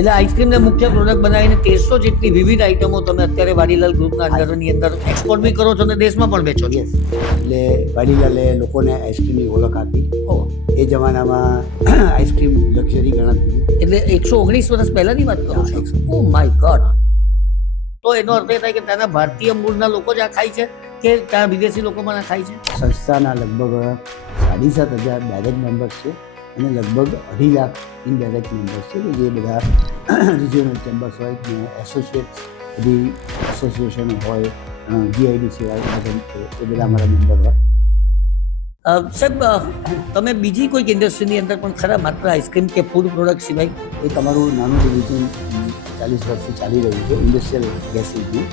એટલે આઈસ્ક્રીમને મુખ્ય પ્રોડક્ટ બનાવીને 1300 જેટલી વિવિધ આઈટમો તમે અત્યારે વાડીલાલ ગ્રુપના અંડરની અંદર એક્સપોર્ટ બી કરો છો અને દેશમાં પણ વેચો છો. યસ, એટલે વાડીલાલે લોકોને આઈસ્ક્રીમની ઓળખ આપી. ઓહ, એ જમાનામાં આઈસ્ક્રીમ લક્ઝરી ગણાતી હતી. એટલે 119 વર્ષ પહેલાની વાત કરો છો. Oh my God. તો એનો અર્થ એ થાય કે ત્યાંના ભારતીય મૂળના લોકો જ આ ખાય છે કે ત્યાં વિદેશી લોકો પણ આ ખાય છે? સંસ્થાના લગભગ 7,500 ડાયરેક્ટ મેમ્બર્સ છે અને લગભગ 2.5 લાખ ઇનડાયરેક્ટ મેમ્બર્સ છે, કે જે બધા રિજિયોનલ ચેમ્બર્સ હોય ને એસોસિએટ બધી એસોસિએશનો હોય, જીઆઈડીસી હોય, એ બધા અમારા મેમ્બર હોય. સાહેબ, તમે બીજી કોઈક ઇન્ડસ્ટ્રીની અંદર પણ ખરા, માત્ર આઈસ્ક્રીમ કે ફૂડ પ્રોડક્ટ સિવાય? એ તમારું નાનું ડિવિઝન 40 વર્ષથી ચાલી રહ્યું છે, ઇન્ડસ્ટ્રીયલ ગેસીસનું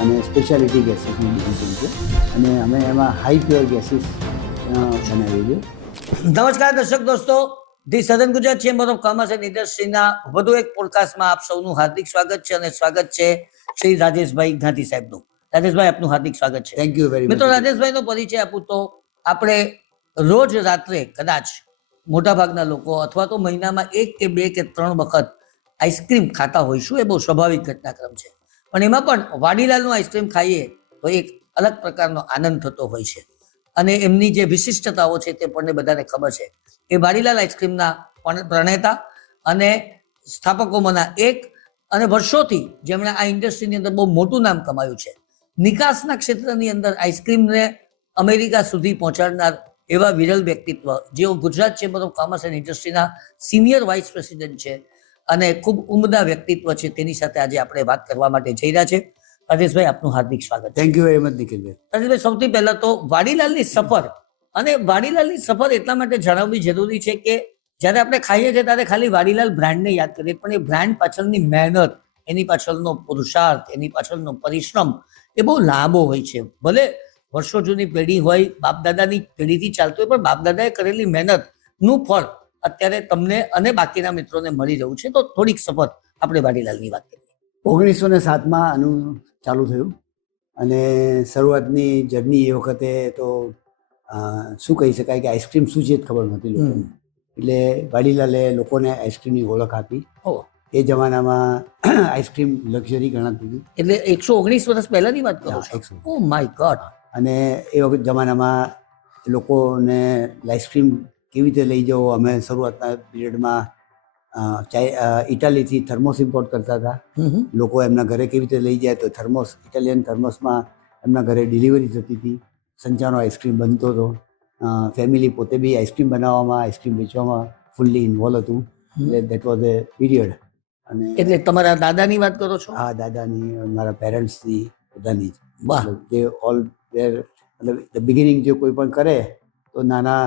અને સ્પેશિયાલિટી ગેસીસનું ડિવિઝન છે, અને અમે એમાં હાઈ પ્યોર ગેસીસ બનાવીએ છીએ. નમસ્કાર દર્શક દોસ્તો, the southern Gujarat chamber of commerce and ઇન્ડસ્ટ્રીના વધુ એક પોડકાસ્ટમાં આપ સૌનું હાર્દિક સ્વાગત છે, અને સ્વાગત છે શ્રી રાજેશભાઈ ગાંધી સાહેબનું. રાજેશભાઈ, આપનું હાર્દિક સ્વાગત છે. Thank you very much. મિત્રો, રાજેશભાઈનો પરિચય આપું તો આપણે રોજ રાત્રે કદાચ મોટાભાગના લોકો અથવા તો મહિનામાં 1 કે 2 કે 3 વખત આઈસ્ક્રીમ ખાતા હોઈશું, એ બહુ સ્વાભાવિક ઘટનાક્રમ છે. પણ એમાં પણ વાડીલાલનું આઈસ્ક્રીમ ખાઈએ તો એક અલગ પ્રકારનો આનંદ થતો હોય છે, અને એમની જે વિશિષ્ટતાઓ છે તે પણ બધાને ખબર છે. એ વાડીલાલ આઈસ્ક્રીમના પ્રણેતા અને સ્થાપકોમાંના એક, અને વર્ષોથી જેમણે આ ઇન્ડસ્ટ્રીની અંદર બહુ મોટું નામ કમાયું છે. નિકાસના ક્ષેત્રની અંદર આઈસ્ક્રીમને અમેરિકા સુધી પહોંચાડનાર એવા વિરલ વ્યક્તિત્વ, જેઓ Gujarat chamber of commerce and ઇન્ડસ્ટ્રીના સિનિયર વાઇસ પ્રેસિડેન્ટ છે અને ખૂબ ઉમદા વ્યક્તિત્વ છે, તેની સાથે આજે આપણે વાત કરવા માટે જઈ રહ્યા છે. રાજેશભાઈ, આપનું હાર્દિક સ્વાગત છે. Thank you very much નિખિલભાઈ. Rajeshbhai, સૌથી પહેલા તો વાડીલાલની સફર, અને વાડીલાલની સફર એટલા માટે જણાવવી જરૂરી છે કે જ્યારે આપણે ખાઈએ છીએ ત્યારે ખાલી વાડીલાલ બ્રાન્ડને યાદ કરીએ, પણ એ બ્રાન્ડ પાછળની મહેનત, એની પાછળનો પુરુષાર્થ, એની પાછળનો પરિશ્રમ એ બહુ લાંબો હોય છે. ભલે વર્ષો જૂની પેઢી હોય, બાપ દાદાની પેઢીથી ચાલતું હોય, પણ બાપ દાદાએ કરેલી મહેનતનું ફળ અત્યારે તમને અને બાકીના મિત્રોને મળી રહ્યું છે. તો થોડીક સફર આપણે વાડીલાલની વાત કરીએ. 1907માં આનું ચાલુ થયું, અને શરૂઆતની જર્ની એ વખતે તો શું કહી શકાય કે આઈસ્ક્રીમ શું છે જ ખબર નહોતી લોકોને. એટલે વાડીલાલે લોકોને આઈસ્ક્રીમની ઓળખ આપી. ઓહ, એ જમાનામાં આઈસ્ક્રીમ લક્ઝરી ગણાતી હતી. એટલે 119 વર્ષ પહેલાની વાત કરો છો? 100. Oh my God. અને એ વખત જમાનામાં લોકોને આઈસ્ક્રીમ કેવી રીતે લઈ જવો, અમે શરૂઆતના પીરિયડમાં ઇટાલીથી થર્મોસ ઇમ્પોર્ટ કરતા હતા. લોકો એમના ઘરે કેવી રીતે લઈ જાય, તો થર્મોસ, ઇટાલિયન થર્મોસમાં એમના ઘરે ડિલિવરી થતી હતી. સંચાનો આઈસ્ક્રીમ બનતો હતો. ફેમિલી પોતે બી આઈસ્ક્રીમ બનાવવામાં, આઈસ્ક્રીમ વેચવામાં ફૂલ્લી ઇન્વોલ્વ હતું. એટલે દેટ વોઝ એ પીરિયડ. અને એટલે તમારા દાદાની વાત કરો છો? આ દાદાની, મારા પેરેન્ટ્સની, બધાની જ. વાહ. તે ઓલ દેર, મતલબ ધ બિગિનિંગ જે કોઈ પણ કરે તો નાના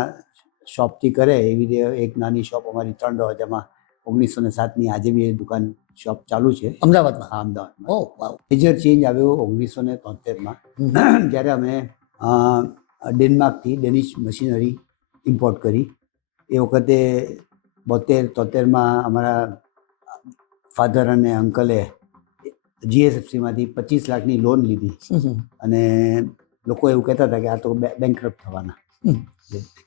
શોપથી કરે. એવી રીતે એક નાની શોપ અમારી 3 દરવાજામાં 1907ની આજે બી એ દુકાન શોપ ચાલુ છે અમદાવાદમાં? અમદાવાદમાં. ઓહ વાવ. મેજર ચેન્જ આવ્યો 1973માં, જ્યારે અમે ડેનમાર્કથી ડેનિશ મશીનરી ઇમ્પોર્ટ કરી. એ વખતે 72-73માં અમારા ફાધર અને અંકલે જીએસએફસીમાંથી 25 લાખની લોન લીધી, અને લોકો એવું કહેતા હતા કે આ તો બેંકરપ્ટ થવાના.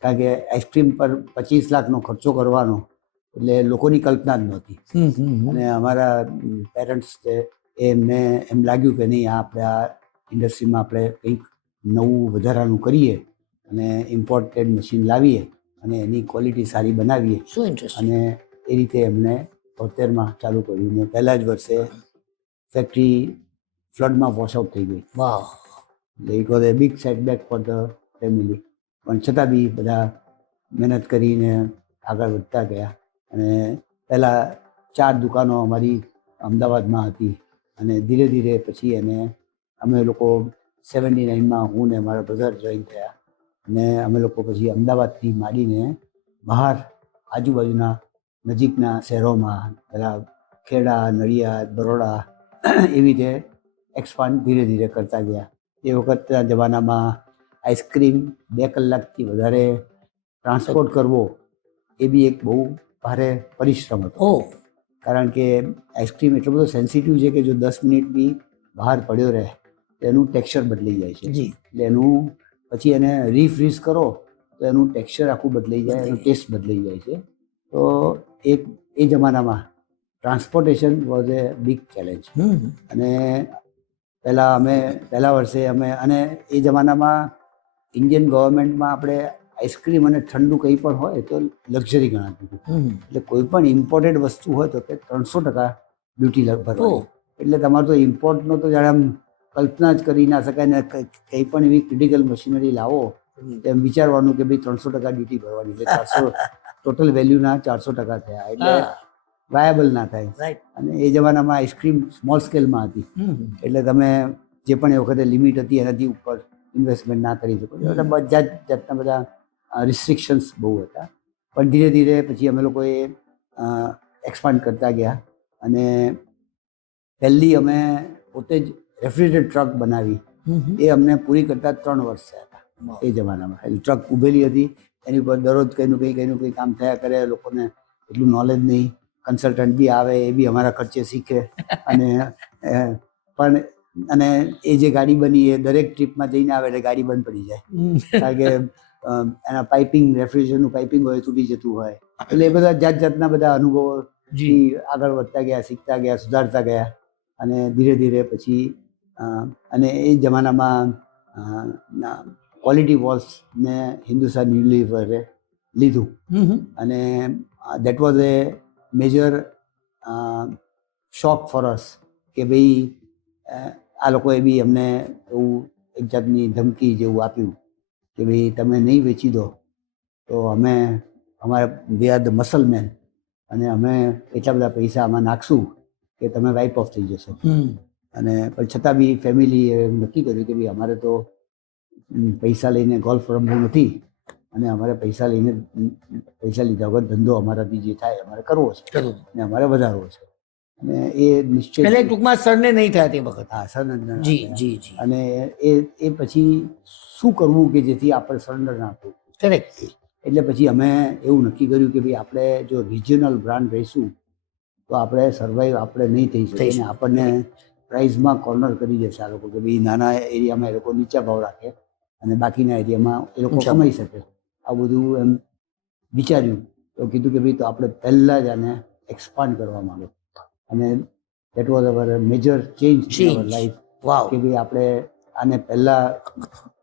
કારણ કે આઈસ્ક્રીમ પર 25 લાખનો ખર્ચો કરવાનો એટલે લોકોની કલ્પના જ નહોતી. અને અમારા પેરેન્ટ્સ એમને એમ લાગ્યું કે નહીં, આપણે આ ઇન્ડસ્ટ્રીમાં આપણે કંઈક નવું વધારાનું કરીએ અને ઇમ્પોર્ટેડ મશીન લાવીએ અને એની ક્વોલિટી સારી બનાવીએ. શું ઇન્ટરેસ્ટ. અને એ રીતે એમને 73માં ચાલુ કર્યું, ને પહેલા જ વર્ષે ફેક્ટરી ફ્લડમાં વોશ આઉટ થઈ ગઈ. વાહ. એટલે it was A big setback for the family. પણ છતાં બી બધા મહેનત કરીને આગળ વધતા ગયા. અને પહેલાં 4 દુકાનો અમારી અમદાવાદમાં હતી, અને ધીરે ધીરે પછી અમે લોકો 79માં હું ને મારા બ્રધર જોઈન થયા, અને અમે લોકો પછી અમદાવાદથી માંડીને બહાર આજુબાજુના નજીકના શહેરોમાં, પેલા ખેડા, નડિયાદ, બરોડા, એવી રીતે એક્સપાન્ડ ધીરે ધીરે કરતા ગયા. એ વખતના જમાનામાં આઈસ્ક્રીમ 2 કલાકથી વધારે ટ્રાન્સપોર્ટ કરવો એ બી એક બહુ ભારે પરિશ્રમ હતો. ઓહ. કારણ કે આઈસ્ક્રીમ એટલો બધો સેન્સિટિવ છે કે જો 10 મિનિટ બી બહાર પડ્યો રહે તો એનું ટેક્સચર બદલાઈ જાય છે. જી. એટલે એનું પછી એને રીફ્રીઝ કરો તો એનું ટેક્સચર આખું બદલાઈ જાય, એનો ટેસ્ટ બદલાઈ જાય છે. તો એ જમાનામાં transportation was A big challenge. અને પહેલા વર્ષે અમે, અને એ જમાનામાં ઇન્ડિયન ગવર્મેન્ટમાં આપણે આઈસ્ક્રીમ અને ઠંડુ કંઈ પણ હોય તો લક્ઝરી ગણાતું હતું. એટલે કોઈ પણ ઇમ્પોર્ટેડ વસ્તુ હોય તો કે 300% ડ્યુટી ભરવાની. એટલે તમારે તો ઇમ્પોર્ટનો તો જાણે આમ કલ્પના જ કરી ના શકાય. ને કંઈ પણ એવી ક્રિટિકલ મશીનરી લાવો એમ વિચારવાનું કે ભાઈ 300% ડ્યુટી ભરવાની, એટલે 400 ટોટલ વેલ્યુના 400% થયા, એટલે વાયબલ ના થાય. અને એ જમાનામાં આઈસ્ક્રીમ સ્મોલ સ્કેલમાં હતી, એટલે તમે જે પણ એ વખતે લિમિટ હતી એનાથી ઉપર ઇન્વેસ્ટમેન્ટ ના કરી શકો. એટલે બધા જાતના બધા રિસ્ટ્રિક્શન્સ બહુ હતા. પણ ધીરે ધીરે પછી અમે લોકોએ એક્સપાન્ડ કરતા ગયા, અને પહેલી અમે પોતે જ રેફ્રિજરેટર ટ્રક બનાવી. એ અમને પૂરી કરતા 3 વર્ષ થયા હતા એ જમાનામાં. એટલે ટ્રક ઉભેલી હતી, એની ઉપર દરરોજ કંઈનું કંઈ કામ થયા કરે. લોકોને એટલું નોલેજ નહીં, કન્સલ્ટન્ટ બી આવે, એ બી અમારા ખર્ચે શીખે. અને પણ અને એ જે ગાડી બની એ દરેક ટ્રીપમાં જઈને આવે એટલે ગાડી બંધ પડી જાય, કારણ કે એના પાઇપિંગ, રેફ્રિજરેટરનું પાઇપિંગ હોય તૂટી જતું હોય. એટલે એ બધા જાતના બધા અનુભવો આગળ વધતા ગયા, શીખતા ગયા, સુધારતા ગયા. અને ધીરે ધીરે પછી અને એ જમાનામાં ક્વોલિટી વોલ્સ ને હિન્દુસ્તાન યુનિલિવરે લીધું. અને that was A major shock for us કે ભાઈ આ લોકોએ બી અમને એવું એક જાતની ધમકી જેવું આપ્યું કે ભાઈ તમે નહીં વેચી દો તો અમે we are the muscle man, અને અમે એટલા બધા પૈસા આમાં નાખશું કે તમે વાઇપ ઓફ થઈ જશો. અને પણ છતાં બી ફેમિલીએ નક્કી કર્યું કે ભાઈ અમારે તો પૈસા લઈને ગોલ્ફ રમવું નથી, અને અમારે પૈસા લીધા વગર ધંધો અમારાથી જે થાય અમારે કરવો છે, અને અમારે વધારવો છે. અને એ નિશ્ચય ટૂંકમાં સરને નહીં થયા તે વખત. હા, સરેન્ડર. જી. અને એ પછી શું કરવું કે જેથી આપણે સરેન્ડર ના આપવું. કરેક્ટ. એટલે પછી અમે એવું નક્કી કર્યું કે ભાઈ આપણે જો રિજિયનલ બ્રાન્ડ રહીશું તો આપણે સર્વાઈવ આપણે નહીં થઈ શકીએ, અને આપણને પ્રાઇઝમાં કોર્નર કરી દેશે આ લોકો, કે ભાઈ નાના એરિયામાં એ લોકો નીચા ભાવ રાખે અને બાકીના એરિયામાં એ લોકો કમાઈ શકે. આ બધું એમ વિચાર્યું તો કીધું કે ભાઈ તો આપણે પહેલાં જ આને એક્સપાન્ડ કરવા માંગો. અને that was hour major change in our life. કે ભાઈ આપણે આને પહેલાં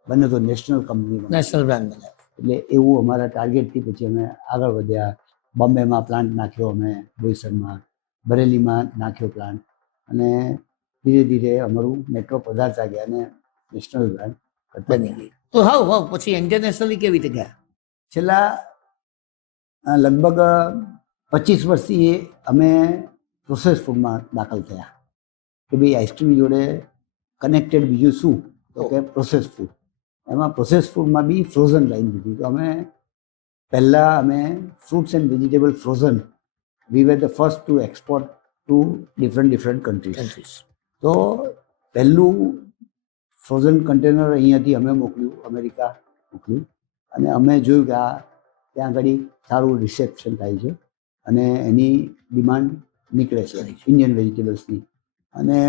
બને તો નેશનલ કંપની, નેશનલ બ્રાન્ડ બનાવ્યો. એટલે એવું અમારા ટાર્ગેટથી પછી અમે આગળ વધ્યા. બોમ્બેમાં પ્લાન્ટ નાખ્યો, અમે બોઈસરમાં, બરેલીમાં નાખ્યો પ્લાન્ટ, અને ધીરે ધીરે અમારું મેટ્રો પધારતા ગયા અને નેશનલ બ્રાન્ડ બની ગઈ. તો હાવ પછી ઇન્ટરનેશનલી કેવી રીતે ગયા? છેલ્લા લગભગ 25 વર્ષથી અમે પ્રોસેસ ફૂડમાં દાખલ થયા કે ભાઈ આઈસ્ક્રીમ જોડે કનેક્ટેડ બીજું શું, તો કે પ્રોસેસ ફૂડ. એમાં પ્રોસેસ ફૂડમાં બી ફ્રોઝન લાઈન લીધી. તો પહેલાં અમે fruits and vegetable frozen, we were the first to export to different countries. તો પહેલું ફ્રોઝન કન્ટેનર અહીંયાથી અમે મોકલ્યું, અમેરિકા મોકલ્યું, અને અમે જોયું કે ત્યાં આગળ સારું રિસેપ્શન થાય છે અને એની ડિમાન્ડ નીકળે છે ઇન્ડિયન વેજીટેબલ્સની. અને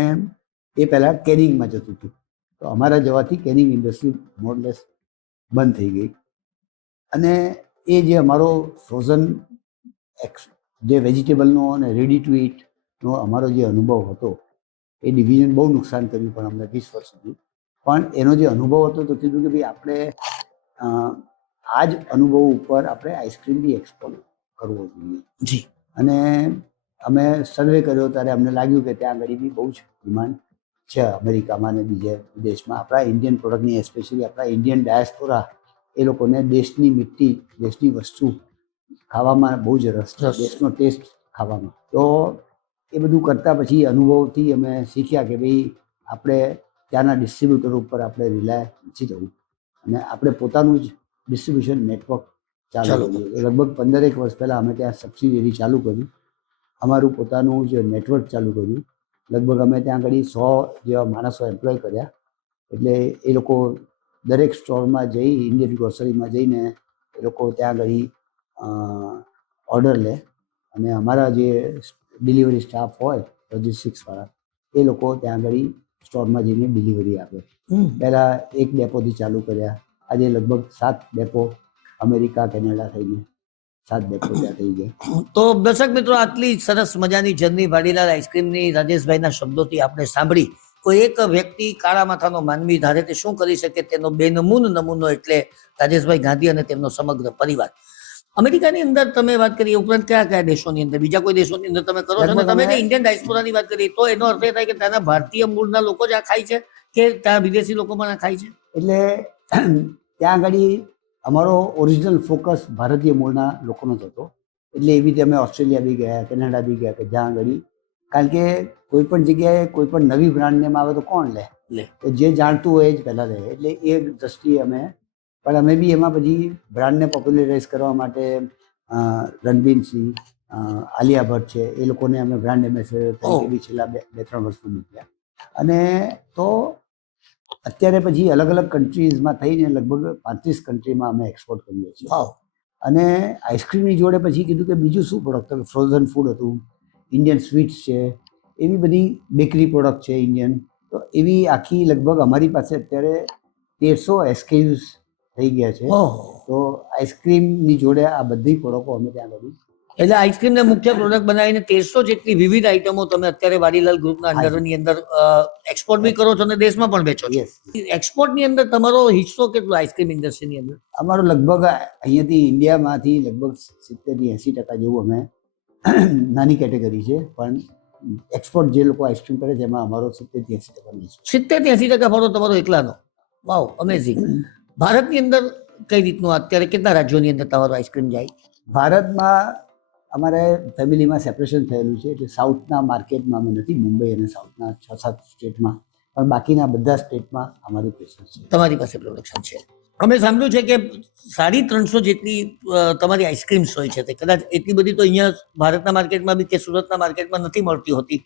એ પહેલાં કેનિંગમાં જતું હતું. તો અમારા જવાથી કેનિંગ ઇન્ડસ્ટ્રી મોરલેસ બંધ થઈ ગઈ. અને એ જે અમારો ફ્રોઝન જે વેજીટેબલનો અને રેડી ટુ ઇટનો અમારો જે અનુભવ હતો, એ ડિવિઝન બહુ નુકસાન કર્યું પણ અમને 20 વર્ષ સુધી. પણ એનો જે અનુભવ હતો તો કીધું કે ભાઈ આપણે આ જ અનુભવ ઉપર આપણે આઈસ્ક્રીમ બી એક્સપોર્ટ કરવો જોઈએ. જી. અને અમે સર્વે કર્યો ત્યારે અમને લાગ્યું કે ત્યાં આગળ બી બહુ જ ડિમાન્ડ છે અમેરિકામાં અને બીજે વિદેશમાં આપણા ઇન્ડિયન પ્રોડક્ટની, એસ્પેશિયલી આપણા ઇન્ડિયન ડાયસ્પોરા, એ લોકોને દેશની મીઠી, દેશની વસ્તુ ખાવામાં બહુ જ રસ છે, દેશનો ટેસ્ટ ખાવામાં. તો એ બધું કરતાં પછી અનુભવથી અમે શીખ્યા કે ભાઈ આપણે ત્યાંના ડિસ્ટ્રીબ્યુટર ઉપર આપણે રિલાય નથી થવું, અને આપણે પોતાનું જ ડિસ્ટ્રીબ્યુશન નેટવર્ક ચાલુ કર્યું. લગભગ 15 વર્ષ પહેલાં અમે ત્યાં સબસિડિયરી ચાલુ કર્યું, અમારું પોતાનું જ નેટવર્ક ચાલુ કર્યું. લગભગ અમે ત્યાં આગળ 100 જેવા માણસો એમ્પ્લોય કર્યા. એટલે એ લોકો દરેક સ્ટોરમાં જઈ, ઇન્ડિયન ગ્રોસરીમાં જઈને એ લોકો ત્યાં આગળ ઓર્ડર લે, અને અમારા જે ડિલિવરી સ્ટાફ હોય લોજિસ્ટિક્સવાળા, એ લોકો ત્યાં આગળ સ્ટોરમાં જઈને ડિલિવરી આપે. પહેલાં 1 ડેપોથી ચાલુ કર્યા, આજે લગભગ 7 ડેપો અમેરિકા, કેનેડા થઈને 7 ડેપો ત્યાં થઈ ગયા. તો દર્શક મિત્રો, આટલી સરસ મજાની જર્ની વાડીલાલ આઈસ્ક્રીમની રાજેશભાઈના શબ્દોથી આપણે સાંભળી. કોઈ એક વ્યક્તિ કાળા માથાનો માનવી ધારે તે શું કરી શકે તેનો બેનમૂન નમૂનો એટલે રાજેશભાઈ ગાંધી અને તેમનો સમગ્ર પરિવાર. અમેરિકાની અંદર તમે વાત કરી, એ ઉપરાંત કયા કયા દેશોની અંદર, બીજા કોઈ દેશોની અંદર તમે કરો છો? અને તમે જે ઇન્ડિયન ડાયસ્પોરાની વાત કરી, તો એનો અર્થ એ થાય કે ત્યાંના ભારતીય મૂળના લોકો જ આ ખાય છે કે ત્યાં વિદેશી લોકો પણ આ ખાય છે? એટલે ત્યાં આગળ અમારો ઓરિજિનલ ફોકસ ભારતીય મૂળના લોકોનો જ હતો. એટલે એવી રીતે અમે ઓસ્ટ્રેલિયા બી ગયા, કેનેડા બી ગયા, કે જ્યાં આગળ, કારણ કે કોઈ પણ જગ્યાએ કોઈ પણ નવી બ્રાન્ડ નેમ આવે તો કોણ લે? તો જે જાણતું હોય એ જ પહેલાં લે. એટલે એ દ્રષ્ટિએ અમે બી એમાં પછી બ્રાન્ડને પોપ્યુલરાઇઝ કરવા માટે રણબીર સિંહ, આલિયા ભટ્ટ છે, એ લોકોને અમે બ્રાન્ડ એમ્બેસેડર તરીકે બી છેલ્લા 2-3 વર્ષમાં મૂક્યા. અને તો અત્યારે પછી અલગ અલગ કન્ટ્રીઝમાં થઈને લગભગ 35 કન્ટ્રીમાં અમે એક્સપોર્ટ કરીએ છીએ. અને આઈસ્ક્રીમની જોડે પછી કીધું કે બીજું શું પ્રોડક્ટ? તો ફ્રોઝન ફૂડ હતું, ઇન્ડિયન સ્વીટ્સ છે, એવી બધી બેકરી પ્રોડક્ટ છે ઇન્ડિયન. તો એવી આખી લગભગ અમારી પાસે અત્યારે 1300 SKUs થઈ ગયા છે. તો આઈસ્ક્રીમની જોડે આ બધી પ્રોડક્ટો અમે ત્યાં કરી. એટલે આઈસ્ક્રીમને મુખ્ય પ્રોડક્ટ બનાવીને 1300 જેટલી વિવિધ આઈટમો તમે અત્યારે વાડીલાલ ગ્રુપના અંડરની અંદર એક્સપોર્ટ બી કરો છો અને દેશમાં પણ વેચો છો. એક્સપોર્ટની અંદર તમારો હિસ્સો કેટલો આઈસ્ક્રીમ ઇન્ડસ્ટ્રીની અંદર? અમારો લગભગ અહીંયાથી ઇન્ડિયામાંથી લગભગ 70-80% જેવું અમે નાની કેટેગરી છે, પણ એક્સપોર્ટ જે લોકો આઈસ્ક્રીમ કરે છે એમાં અમારો 70-80% 70-80% ફાળો તમારો એકલાનો? વાવ, અમેઝિંગ. ભારતની અંદર કઈ રીતનું અત્યારે કેટલા રાજ્યોની અંદર તમારું આઈસ્ક્રીમ જાય? ભારતમાં અમારે ફેમિલીમાં સેપરેશન થયેલું છે, એટલે સાઉથના માર્કેટમાં અમે નથી, મુંબઈ અને સાઉથના 6-7 સ્ટેટમાં, પણ બાકીના બધા સ્ટેટમાં અમારી પ્રેઝન્સ છે. તમારી પાસે પ્રોડક્શન છે. અમે સાંભળ્યું છે કે 350 જેટલી તમારી આઈસ્ક્રીમ્સ હોય છે, તે કદાચ એટલી બધી તો અહીંયા ભારતના માર્કેટમાં બી કે સુરતના માર્કેટમાં નથી મળતી હોતી.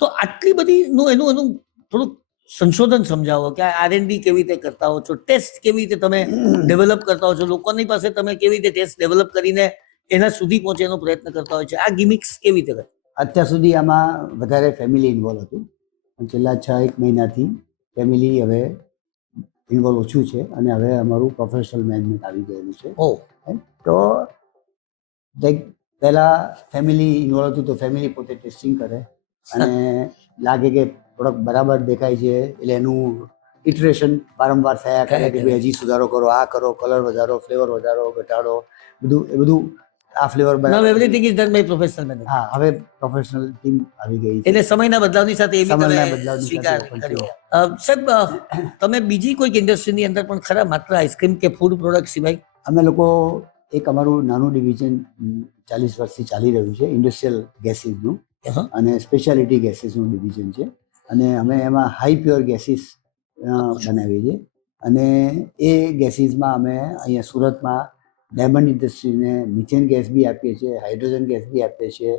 તો આટલી બધીનું એનું થોડુંક સંશોધન સમજાવો કે R&D કેવી રીતે કરતા હો છો, ટેસ્ટ કેવી રીતે તમે ડેવલપ કરતા હો છો, લોકોની પાસે તમે કેવી રીતે ટેસ્ટ ડેવલપ કરીને એના સુધી પહોંચે એનો પ્રયત્ન કરતા હોય છે, આ ગિમિક્સ કેવી રીતે? અત્યાર સુધી આમાં વધારે ફેમિલી ઇન્વોલ્વ હતું, પણ છેલ્લા 6-1 મહિનાથી ફેમિલી હવે ઇન્વોલ્વ ઓછું છે અને હવે અમારું પ્રોફેશનલ મેનેજમેન્ટ આવી ગયેલું છે. તો પહેલાં ફેમિલી ઇન્વોલ્વ હતું તો ફેમિલી પોતે ટેસ્ટિંગ કરે અને લાગે કે પ્રોડક્ટ બરાબર દેખાય છે, એટલે એનું ઇટરેશન વારંવાર થયા કરે કે ભાઈ હજી સુધારો કરો, આ કરો, કલર વધારો, ફ્લેવર વધારો, ઘટાડો, બધું આ ફ્લેવર બનાવો. Everything is done by professional manager. હા, હવે પ્રોફેશનલ ટીમ આવી ગઈ છે. એટલે સમયના બદલાવની સાથે એ બી તમે સ્વીકાર કર્યો. સાહેબ, તમે બીજી કોઈક ઇન્ડસ્ટ્રીની અંદર પણ ખરા, માત્ર આઈસ્ક્રીમ કે ફૂડ પ્રોડક્ટ સિવાય? અમે લોકો એક અમારું નાનું ડિવિઝન 40 વર્ષથી ચાલી રહ્યું છે, ઇન્ડસ્ટ્રીયલ ગેસીસનું અને સ્પેશિયાલિટી ગેસીસનું ડિવિઝન છે. અને અમે એમાં હાઈ પ્યોર ગેસીસ બનાવીએ છીએ. અને એ ગેસીસમાં અમે અહીંયા સુરતમાં ડાયમંડ ઇન્ડસ્ટ્રીને મિથેન ગેસ બી આપીએ છીએ, હાઇડ્રોજન ગેસ બી આપીએ છીએ.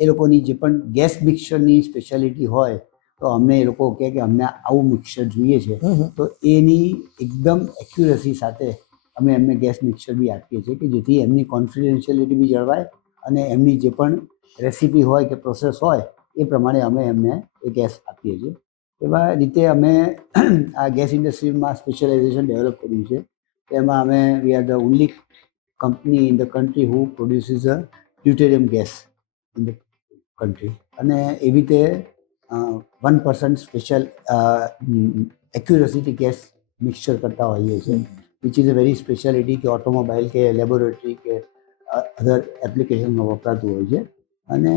એ લોકોની જે પણ ગેસ મિક્સરની સ્પેશિયાલિટી હોય તો અમને એ લોકો કહે કે અમને આવું મિક્સર જોઈએ છે, તો એની એકદમ એક્યુરેસી સાથે અમે એમને ગેસ મિક્સર બી આપીએ છીએ કે જેથી એમની કોન્ફિડેન્શિયલિટી બી જળવાય અને એમની જે પણ રેસીપી હોય કે પ્રોસેસ હોય એ પ્રમાણે અમે એમને એ ગેસ આપીએ છીએ. એવા રીતે અમે આ ગેસ ઇન્ડસ્ટ્રીમાં સ્પેશિયલાઇઝેશન ડેવલપ કર્યું છે. એમાં અમે we are the only company in the country who produces a deuterium gas in the country. અને એવી રીતે 1% સ્પેશિયલ એક્યુરસીથી ગેસ મિક્સચર કરતા હોઈએ છીએ, which is a very speciality કે ઓટોમોબાઈલ કે લેબોરેટરી કે અધર એપ્લિકેશનમાં વપરાતું હોય છે. અને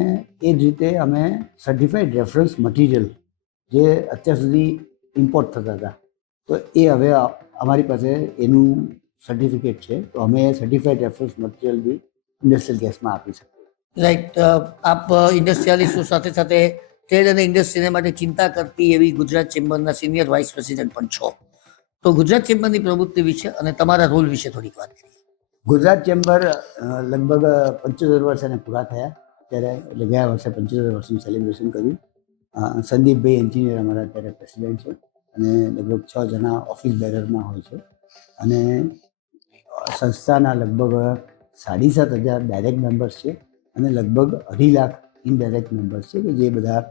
એ જ રીતે અમે સર્ટિફાઈડ રેફરન્સ મટીરિયલ જે અત્યાર સુધી ઇમ્પોર્ટ થતા હતા, તો એ હવે અમારી પાસે એનું સર્ટિફિકેટ છે, તો અમે સર્ટિફાઈડ રેફરન્સ મટીરિયલ બી ઇન્ડસ્ટ્રીયલ ગેસમાં આપી શકીએ. રાઈટ. આપ ઇન્ડસ્ટ્રીયાલિસ્ટો સાથે સાથે ટ્રેડ અને ઇન્ડસ્ટ્રીને માટે ચિંતા કરતી એવી ગુજરાત ચેમ્બરના સિનિયર વાઇસ પ્રેસિડેન્ટ પણ છો. તો ગુજરાત ચેમ્બરની પ્રવૃત્તિ વિશે અને તમારા રોલ વિશે થોડીક વાત કરીએ. ગુજરાત ચેમ્બર લગભગ 75 વર્ષ એને પૂરા થયા ત્યારે, એટલે ગયા વર્ષે 75 વર્ષનું સેલિબ્રેશન કર્યું. સંદીપભાઈ એન્જિનિયર અમારા અત્યારે પ્રેસિડેન્ટ છે અને લગભગ 6 જણા ઓફિસ બેરરમાં હોય છે. અને સંસ્થાના લગભગ 7,500 ડાયરેક્ટ મેમ્બર્સ છે અને લગભગ 2.5 લાખ ઇનડાયરેક્ટ મેમ્બર્સ છે કે જે બધા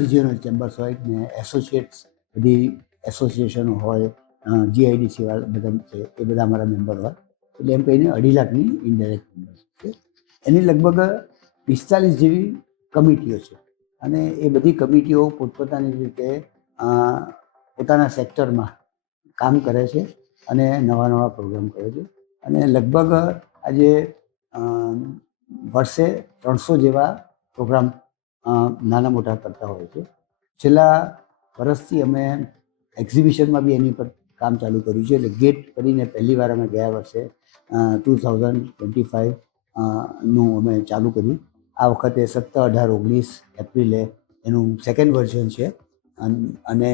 રિજિયોનલ ચેમ્બર્સ હોય ને એસોસિએટ્સ, બધી એસોસિએશનો હોય, GIDC વાળા બધા છે, એ બધા અમારા મેમ્બર હોય, એટલે એમ કહીને 2.5 લાખની ઇનડાયરેક્ટ મેમ્બર્સ. છે. એની લગભગ 45 જેવી કમિટીઓ છે અને એ બધી કમિટીઓ પોતપોતાની રીતે પોતાના સેક્ટરમાં કામ કરે છે અને નવા નવા પ્રોગ્રામ કરે છે અને લગભગ આજે વર્ષે 300 જેવા પ્રોગ્રામ નાના મોટા કરતા હોય છે. છેલ્લા વર્ષથી અમે એક્ઝિબિશનમાં બી એની પર કામ ચાલુ કર્યું છે. એટલે ગેટ કરીને પહેલી વાર અમે ગયા વર્ષે 2025 નું અમે ચાલુ કર્યું. આ વખતે 17, 18, 19 એપ્રિલે એનું સેકન્ડ વર્ઝન છે અને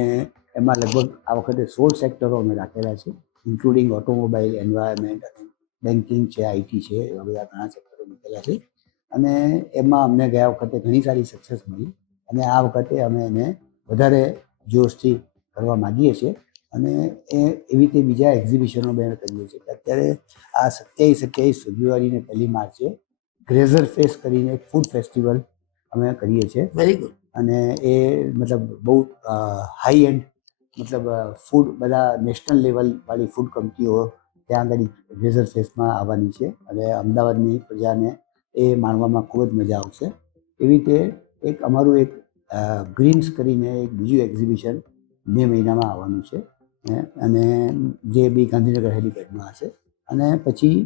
એમાં લગભગ આ વખતે 16 સેક્ટરો અમે રાખેલા છે, ઇન્ક્લુડિંગ ઓટોમોબાઈલ, એન્વાયરમેન્ટ અને બેન્કિંગ છે, આઈટી છે, એવા બધા ઘણા સેક્ટરો મૂકેલા છે અને એમાં અમને ગયા વખતે ઘણી સારી સક્સેસ મળી અને આ વખતે અમે એને વધારે જોશથી કરવા માગીએ છીએ અને એવી રીતે બીજા એક્ઝિબિશનો બે કરીએ છીએ. અત્યારે આ 27 ફેબ્રુઆરી ને 1 માર્ચે ગ્રેઝર ફેસ્ટ કરીને એક ફૂડ ફેસ્ટિવલ અમે કરીએ છીએ. Very good. અને એ મતલબ બહુ હાઈ એન્ડ મતલબ ફૂડ બધા નેશનલ લેવલવાળી ફૂડ કંપનીઓ ત્યાં આગળ ગ્રેઝર ફેસ્ટમાં આવવાની છે અને અમદાવાદની પ્રજાને એ માણવામાં ખૂબ જ મજા આવશે. એવી રીતે એક અમારું એક ગ્રીન્સ કરીને એક બીજું એક્ઝિબિશન મે મહિનામાં આવવાનું છે અને જે બી ગાંધીનગર હેલિપેડમાં હશે અને પછી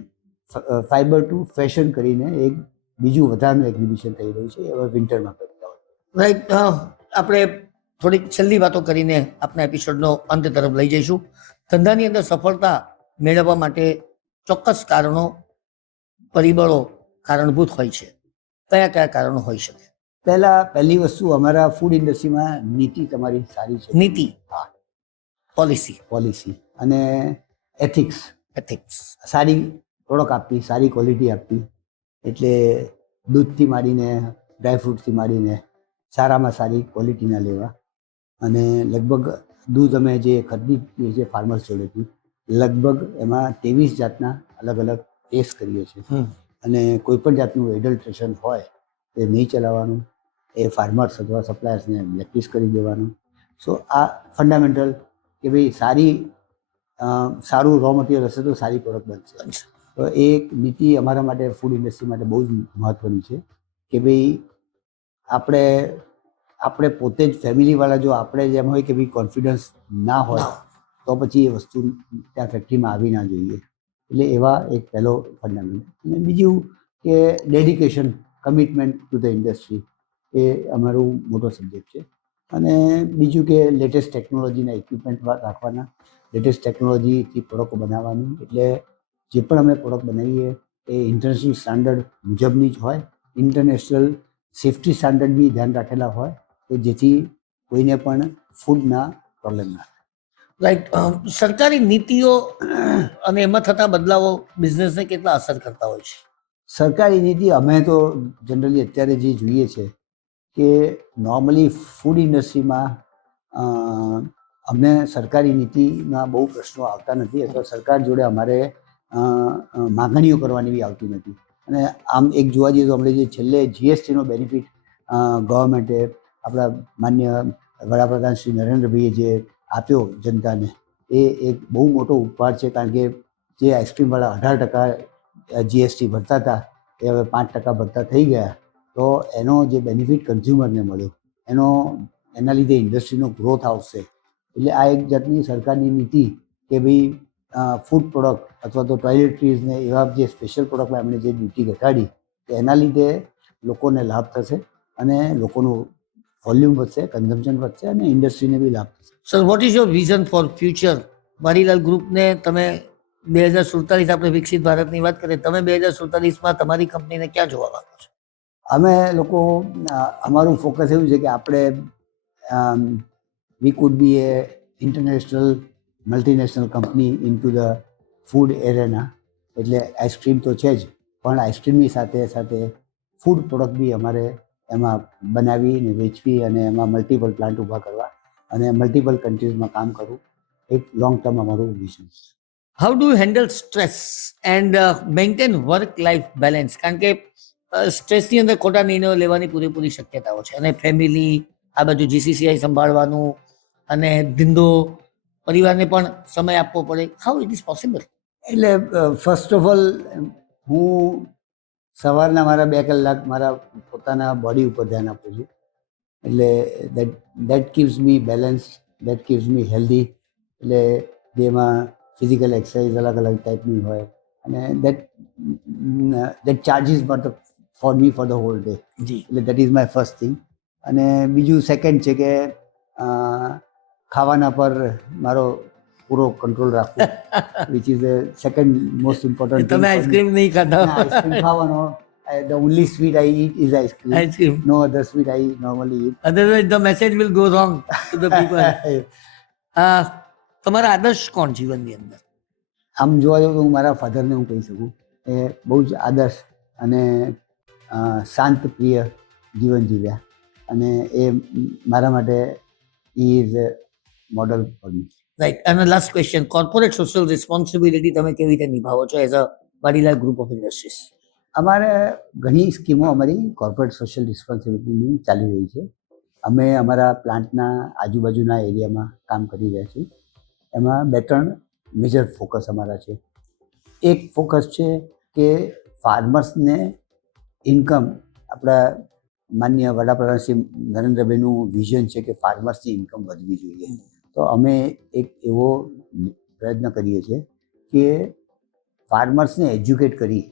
ફાઈબર ટુ ફેશન કરીને એક બીજું વધારાનું એક્ઝિબિશન થઈ રહ્યું છે, હવે વિન્ટરમાં કરતા હોય. રાઈટ. આપણે થોડીક છેલ્લી વાતો કરીને આપણા એપિસોડનો અંત તરફ લઈ જઈશું. ધંધાની અંદર સફળતા મેળવવા માટે ચોક્કસ કારણો, પરિબળો કારણભૂત હોય છે. કયા કયા કારણો હોઈ શકે? પહેલી વસ્તુ અમારા ફૂડ ઇન્ડસ્ટ્રીમાં નીતિ તમારી સારી છે. નીતિ, હા, પોલિસી અને એથિક્સ. સારી પ્રોડક્ટ આપવી, સારી ક્વોલિટી આપવી. એટલે દૂધથી માંડીને ડ્રાયફ્રૂટથી માંડીને સારામાં સારી ક્વોલિટીના લેવા અને લગભગ દૂધ અમે જે ખરીદીએ છીએ ફાર્મર્સ જોડેથી, લગભગ એમાં 23 જાતના અલગ અલગ ટેસ્ટ કરીએ છીએ અને કોઈ પણ જાતનું એડલ્ટ્રેશન હોય એ નહીં ચલાવવાનું, એ ફાર્મર્સ અથવા સપ્લાયર્સને બ્લેકલિસ્ટ કરી દેવાનું. સો આ ફંડામેન્ટલ કે ભાઈ સારું રો મટીરિયલ હશે તો સારી પ્રોડક્ટ બનશે. તો એ એક નીતિ અમારા માટે ફૂડ ઇન્ડસ્ટ્રી માટે બહુ જ મહત્ત્વની છે કે ભાઈ આપણે પોતે જ ફેમિલીવાળા જો આપણે જેમ હોય કે ભાઈ કોન્ફિડન્સ ના હોય તો પછી એ વસ્તુ ત્યાં ફેક્ટરીમાં આવી ના જોઈએ. એટલે એવા એક પહેલો ફંડામેન્ટ. અને બીજું કે dedication, commitment to the industry, એ અમારું મોટો સબ્જેક્ટ છે. અને બીજું કે લેટેસ્ટ ટેકનોલોજીના ઇક્વિપમેન્ટ રાખવાના, લેટેસ્ટ ટેકનોલોજીથી પ્રોડક્ટ બનાવવાની. એટલે જે પણ અમે પ્રોડક્ટ બનાવીએ એ ઇન્ટરનેશનલ સ્ટાન્ડર્ડ મુજબની જ હોય, ઇન્ટરનેશનલ સેફ્ટી સ્ટાન્ડર્ડ બી ધ્યાન રાખેલા હોય કે જેથી કોઈને પણ ફૂડના પ્રોબ્લેમ ના થાય. રાઈટ. સરકારી નીતિઓ અને એમાં થતા બદલાવો બિઝનેસને કેટલા અસર કરતા હોય છે? સરકારી નીતિ અમે તો જનરલી અત્યારે જે જોઈએ છે કે નોર્મલી ફૂડ ઇન્ડસ્ટ્રીમાં અમને સરકારી નીતિના બહુ પ્રશ્નો આવતા નથી અથવા સરકાર જોડે અમારે માગણીઓ કરવાની બી આવતી નથી. અને આમ એક જોવા જઈએ તો આપણે જે છેલ્લે જીએસટીનો બેનિફિટ ગવર્મેન્ટે આપણા માન્ય વડાપ્રધાન શ્રી નરેન્દ્રભાઈએ જે આપ્યો જનતાને, એ એક બહુ મોટો ઉપહાર છે. કારણ કે જે આઈસ્ક્રીમવાળા 18% જીએસટી ભરતા હતા એ હવે 5% ભરતા થઈ ગયા. તો એનો જે બેનિફિટ કન્ઝ્યુમરને મળ્યો એના લીધે ઇન્ડસ્ટ્રીનો ગ્રોથ આવશે. એટલે આ એક જાતની સરકારની નીતિ કે ભાઈ ફૂડ પ્રોડક્ટ અથવા તો ટોયલેટરીઝને એવા જે સ્પેશિયલ પ્રોડક્ટમાં એમણે જે ડ્યુટી ઘટાડી તો એના લીધે લોકોને લાભ થશે અને લોકોનું વોલ્યુમ વધશે, કન્ઝમ્પશન વધશે અને ઇન્ડસ્ટ્રીને બી લાભ થશે. Sir, what is your vision for future? Vadilal ગ્રુપને તમે 2047, આપણે વિકસિત ભારતની વાત કરીએ, તમે 2047માં તમારી કંપનીને ક્યાં જોવા માંગો છો? અમે લોકો અમારું ફોકસ એવું છે કે આપણે we could be a international multinational company into the food arena. એટલે આઈસ્ક્રીમ તો છે જ, પણ આઈસ્ક્રીમની સાથે સાથે ફૂડ પ્રોડક્ટ બી અમારે એમાં બનાવીને વેચવી અને એમાં મલ્ટિપલ પ્લાન્ટ ઊભા કરવા અને મલ્ટિપલ કન્ટ્રીઝમાં કામ કરવું એક લોંગ ટર્મ અમારું વિઝન છે. How do you handle stress and maintain work life balance? કારણ કે સ્ટ્રેસની અંદર ખોટા નિર્ણયો લેવાની પૂરેપૂરી શક્યતાઓ છે અને ફેમિલી, આ બાજુ જીસીસીઆઈ સંભાળવાનું અને ધંધો, પરિવારને પણ સમય આપવો પડે. How it is possible? એટલે ફર્સ્ટ ઓફ ઓલ હું સવારના મારા 2 કલાક મારા પોતાના બોડી ઉપર ધ્યાન આપું છું. એટલે that gives me balance, that gives me healthy. એટલે જેમાં ફિઝિકલ એક્સરસાઇઝ અલગ અલગ ટાઈપની હોય અને that charges for me for the whole day. જી એટલે that is my first thing. અને બીજું સેકન્ડ છે કે ખાવાના પર મારો પૂરો કંટ્રોલ રાખવો, which is the second most important. તમે આઈસ્ક્રીમ નહીં ખાતા? આઈસ્ક્રીમ ખાવાનો, the only sweet I eat is ice cream. Ice cream. No other sweet I normally eat. Otherwise the message will go wrong to the people. તમારા આદર્શ કોણ જીવનની અંદર? આમ જોવા જાઉં તો હું મારા ફાધરને હું કહી શકું એ બહુ જ આદર્શ અને શાંત પ્રિય જીવન જીવ્યા અને એ મારા માટે is model for me. Right. અને last question, corporate social responsibility તમે કેવી રીતે નિભાવો છો as a Vadilal group of industries? અમારે ઘણી સ્કીમો અમારી કોર્પોરેટ સોશિયલ રિસ્પોન્સિબિલિટીની ચાલી રહી છે. અમે અમારા પ્લાન્ટના આજુબાજુના એરિયામાં કામ કરી રહ્યા છીએ. એમાં 2-3 મેજર ફોકસ અમારા છે. એક ફોકસ છે કે ફાર્મર્સને ઇન્કમ, આપણા માનનીય વડાપ્રધાન શ્રી નરેન્દ્રભાઈનું વિઝન છે કે ફાર્મર્સની ઇન્કમ વધવી જોઈએ. તો અમે એક એવો પ્રયત્ન કરીએ છીએ કે ફાર્મર્સને એજ્યુકેટ કરી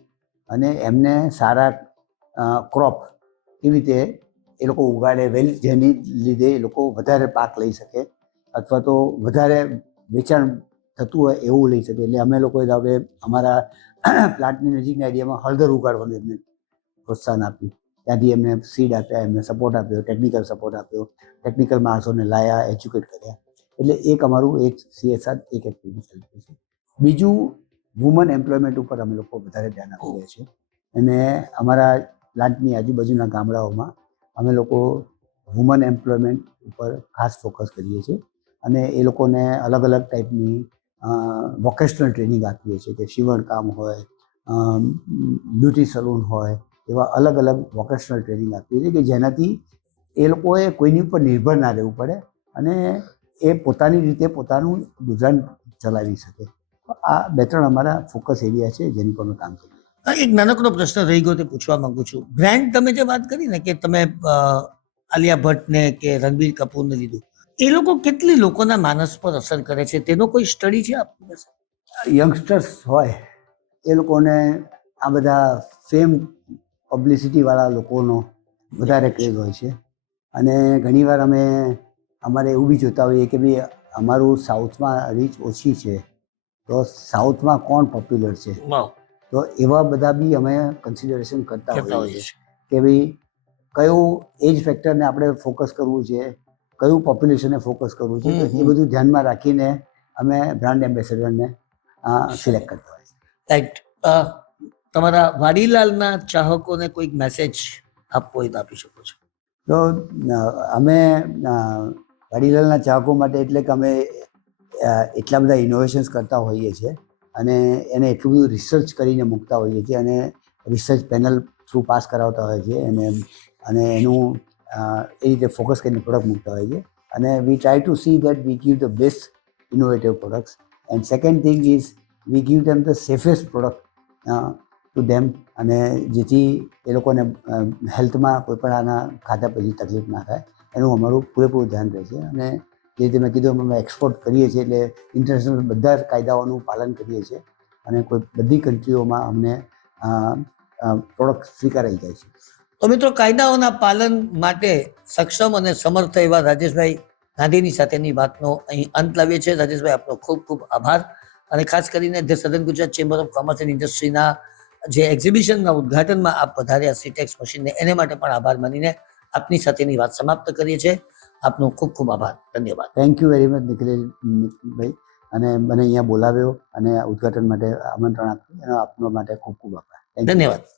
અને એમને સારા ક્રોપ કેવી રીતે એ લોકો ઉગાડે, જેની લીધે એ લોકો વધારે પાક લઈ શકે અથવા તો વધારે વેચાણ થતું હોય એવું લઈ શકે. એટલે અમે લોકોએ ધારો કે અમારા પ્લાન્ટની નજીકના એરિયામાં હળદર ઉગાડવાનું એમને પ્રોત્સાહન આપ્યું. ત્યાંથી એમને સીડ આપ્યા, એમને સપોર્ટ આપ્યો, ટેકનિકલ સપોર્ટ આપ્યો, ટેકનિકલ માણસોને લાયા, એજ્યુકેટ કર્યા. એટલે એક અમારું એક CSR એક એક્ટિવિટી ચાલતી છે. બીજું વુમન એમ્પ્લોયમેન્ટ ઉપર અમે લોકો વધારે ધ્યાન આપી રહ્યા છીએ અને અમારા પ્લાન્ટની આજુબાજુના ગામડાઓમાં અમે લોકો વુમન એમ્પ્લોયમેન્ટ ઉપર ખાસ ફોકસ કરીએ છીએ અને એ લોકોને અલગ અલગ ટાઈપની વોકેશનલ ટ્રેનિંગ આપીએ છીએ કે શિવણકામ હોય, બ્યુટી સલૂન હોય, એવા અલગ અલગ વોકેશનલ ટ્રેનિંગ આપીએ છીએ કે જેનાથી એ લોકોએ કોઈની ઉપર નિર્ભર ના રહેવું પડે અને એ પોતાની રીતે પોતાનું ગુજરાન ચલાવી શકે. આ 2-3 અમારા ફોકસ એરિયા છે જેની પર અમે કામ કરીએ. એક નાનકડો પ્રશ્ન રહી ગયો તે પૂછવા માંગુ છું. બ્રાન્ડ તમે જે વાત કરી ને કે તમે આલિયા ભટ્ટને કે રણબીર કપૂરને લીધું, એ લોકો કેટલી લોકોના માનસ પર અસર કરે છે તેનો કોઈ સ્ટડી છે આપની પાસે? યંગસ્ટર્સ હોય એ લોકોને આ બધા ફેમ પબ્લિસિટીવાળા લોકોનો વધારે ક્રેઝ હોય છે અને ઘણીવાર અમારે એવું બી જોતા હોઈએ કે ભાઈ અમારું સાઉથમાં રીચ ઓછી છે તો સાઉથમાં કોણ પોપ્યુલર છે. તો એવા બધા બી અમે કન્સિડરેશન કરતા હોઈએ છીએ કે ભાઈ કયું એજ ફેક્ટરને આપણે ફોકસ કરવું છે, કયું પોપ્યુલેશનને ફોકસ કરવું છે. તો એ બધું ધ્યાનમાં રાખીને અમે બ્રાન્ડ એમ્બેસેડરને સિલેક્ટ કરતા હોઈએ છીએ. રાઈટ. તમારા વાડીલાલના ચાહકોને કોઈક મેસેજ આપવો હોય તો આપી શકો છો? તો અમે વાડીલાલના ચાહકો માટે એટલે કે અમે એટલા બધા ઇનોવેશન્સ કરતા હોઈએ છીએ અને એને એટલું બધું રિસર્ચ કરીને મૂકતા હોઈએ છીએ અને રિસર્ચ પેનલ થ્રુ પાસ કરાવતા હોઈએ છીએ અને એનું એ રીતે ફોકસ કરીને પ્રોડક્ટ મૂકતા હોઈએ છીએ અને વી try to see that we give the best innovative products and second thing is we give them the safest product to them અને જેથી એ લોકોને હેલ્થમાં કોઈ પણ આના ખાધા પછી તકલીફ ના થાય એનું અમારું પૂરેપૂરું ધ્યાન રહે છે. અને જે રીતે મેં કીધું અમે એક્સપોર્ટ કરીએ છીએ એટલે ઇન્ટરનેશનલ બધા જ કાયદાઓનું પાલન કરીએ છીએ અને કોઈ બધી કન્ટ્રીઓમાં અમને પ્રોડક્ટ સ્વીકારાઈ જાય છે. તો મિત્રો, કાયદાઓના પાલન માટે સક્ષમ અને સમર્થ એવા રાજેશભાઈ ગાંધીની સાથેની વાતનો અહીં અંત લાવીએ છીએ. રાજેશભાઈ, આપનો ખૂબ ખૂબ આભાર અને ખાસ કરીને the southern Gujarat chamber of commerce and ઇન્ડસ્ટ્રીના જે એક્ઝિબિશનના ઉદ્ઘાટનમાં આપ પધાર્યા સીટેક્સ મશીનને, એને માટે પણ આભાર માનીને આપની સાથેની વાત સમાપ્ત કરીએ છીએ. આપનો ખૂબ ખૂબ આભાર. ધન્યવાદ. થેન્ક યુ વેરી મચ નિખિલભાઈ, અને મને અહીંયા બોલાવ્યો અને ઉદ્ઘાટન માટે આમંત્રણ આપ્યું એનો આપનો માટે ખૂબ ખૂબ આભાર. ધન્યવાદ.